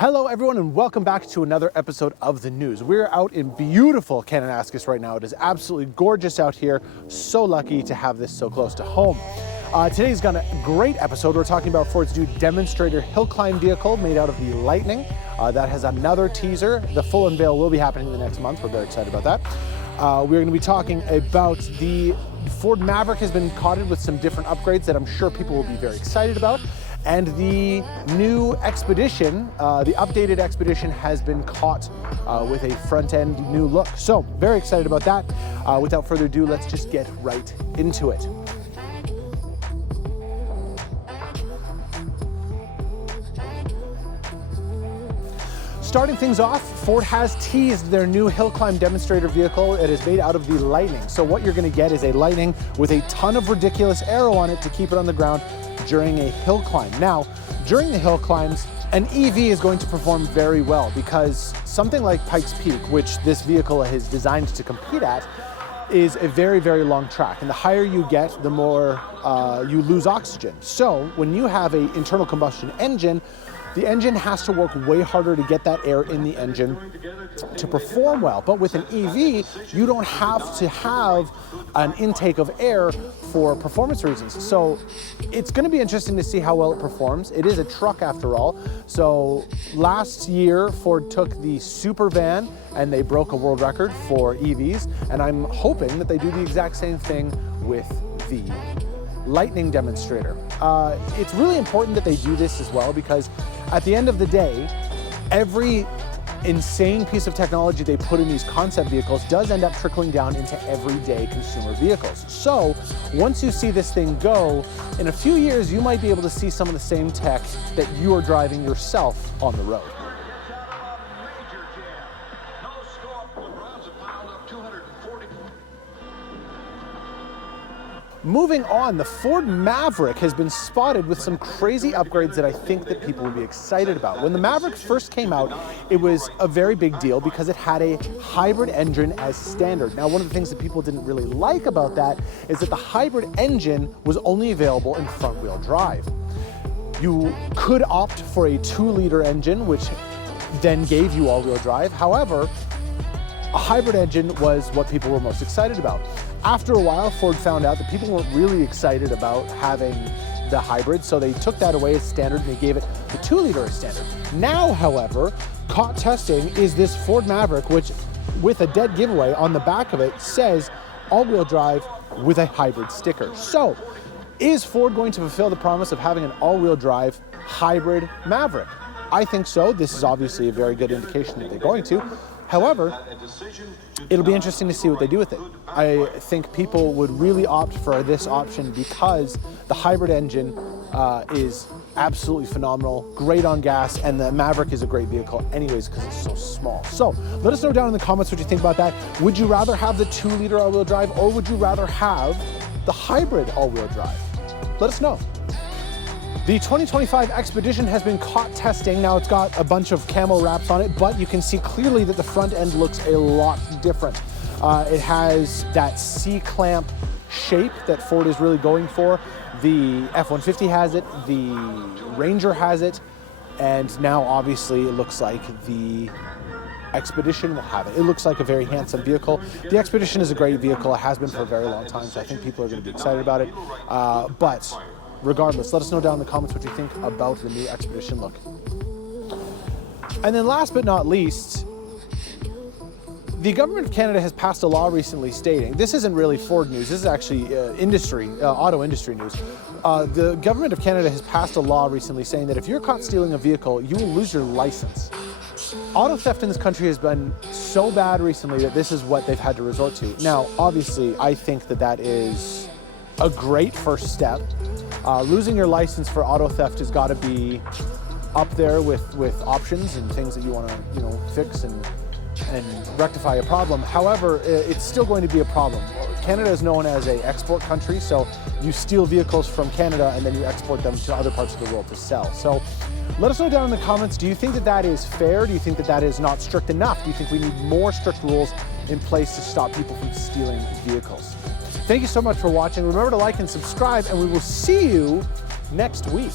Hello everyone and welcome back to another episode of The News. We're out in beautiful Kananaskis right now. It is absolutely gorgeous out here. So lucky to have this so close to home. Today's got a great episode. We're talking about Ford's new demonstrator hill climb vehicle made out of the Lightning. That has another teaser. The full unveil will be happening in the next month. We're very excited about that. We're going to be talking about the Ford Maverick has been coated with some different upgrades that I'm sure people will be very excited about. And the new Expedition, the updated Expedition has been caught with a front-end new look. So very excited about that. Without further ado, let's just get right into it. Starting things off, Ford has teased their new hill climb demonstrator vehicle. It is made out of the Lightning. So what you're going to get is a Lightning with a ton of ridiculous aero on it to keep it on the ground during a hill climb. Now, during the hill climbs, an EV is going to perform very well because something like Pikes Peak, which this vehicle is designed to compete at, is a very, very long track. And the higher you get, the more you lose oxygen. So when you have an internal combustion engine, the engine has to work way harder to get that air in the engine to perform well. But with an EV, you don't have to have an intake of air for performance reasons. So it's going to be interesting to see how well it performs. It is a truck after all. So last year, Ford took the Super Van and they broke a world record for EVs. And I'm hoping that they do the exact same thing with the Lightning demonstrator. It's really important that they do this as well because at the end of the day, every insane piece of technology they put in these concept vehicles does end up trickling down into everyday consumer vehicles. So once you see this thing go, in a few years, you might be able to see some of the same tech that you are driving yourself on the road. Moving on, the Ford Maverick has been spotted with some crazy upgrades that I think that people will be excited about. When the Maverick first came out, it was a very big deal because it had a hybrid engine as standard. Now, one of the things that people didn't really like about that is that the hybrid engine was only available in front-wheel drive. You could opt for a 2-liter engine, which then gave you all-wheel drive. However, a hybrid engine was what people were most excited about. After a while, Ford found out that people weren't really excited about having the hybrid, so they took that away as standard and they gave it the 2-liter as standard. Now, however, caught testing is this Ford Maverick, which with a dead giveaway on the back of it says all-wheel drive with a hybrid sticker. So, is Ford going to fulfill the promise of having an all-wheel drive hybrid Maverick? I think so. This is obviously a very good indication that they're going to. However, it'll be interesting to see what they do with it. I think people would really opt for this option because the hybrid engine is absolutely phenomenal, great on gas, and the Maverick is a great vehicle anyways because it's so small. So let us know down in the comments what you think about that. Would you rather have the 2-liter all-wheel drive or would you rather have the hybrid all-wheel drive? Let us know. The 2025 Expedition has been caught testing. Now it's got a bunch of camo wraps on it, but you can see clearly that the front end looks a lot different. It has that C-clamp shape that Ford is really going for. The F-150 has it, the Ranger has it, and now obviously it looks like the Expedition will have it. It looks like a very handsome vehicle. The Expedition is a great vehicle. It has been for a very long time, so I think people are going to be excited about it. But regardless, let us know down in the comments what you think about the new Expedition look. And then last but not least, the government of Canada has passed a law recently stating, this isn't really Ford news, this is actually auto industry news. The government of Canada has passed a law recently saying that if you're caught stealing a vehicle, you will lose your license. Auto theft in this country has been so bad recently that this is what they've had to resort to. Now, obviously, I think that that is a great first step. Losing your license for auto theft has got to be up there with options and things that you want to fix and rectify a problem. However, it's still going to be a problem. Canada is known as an export country, so you steal vehicles from Canada and then you export them to other parts of the world to sell. So let us know down in the comments, do you think that that is fair? Do you think that that is not strict enough? Do you think we need more strict rules in place to stop people from stealing vehicles? Thank you so much for watching. Remember to like and subscribe, and we will see you next week.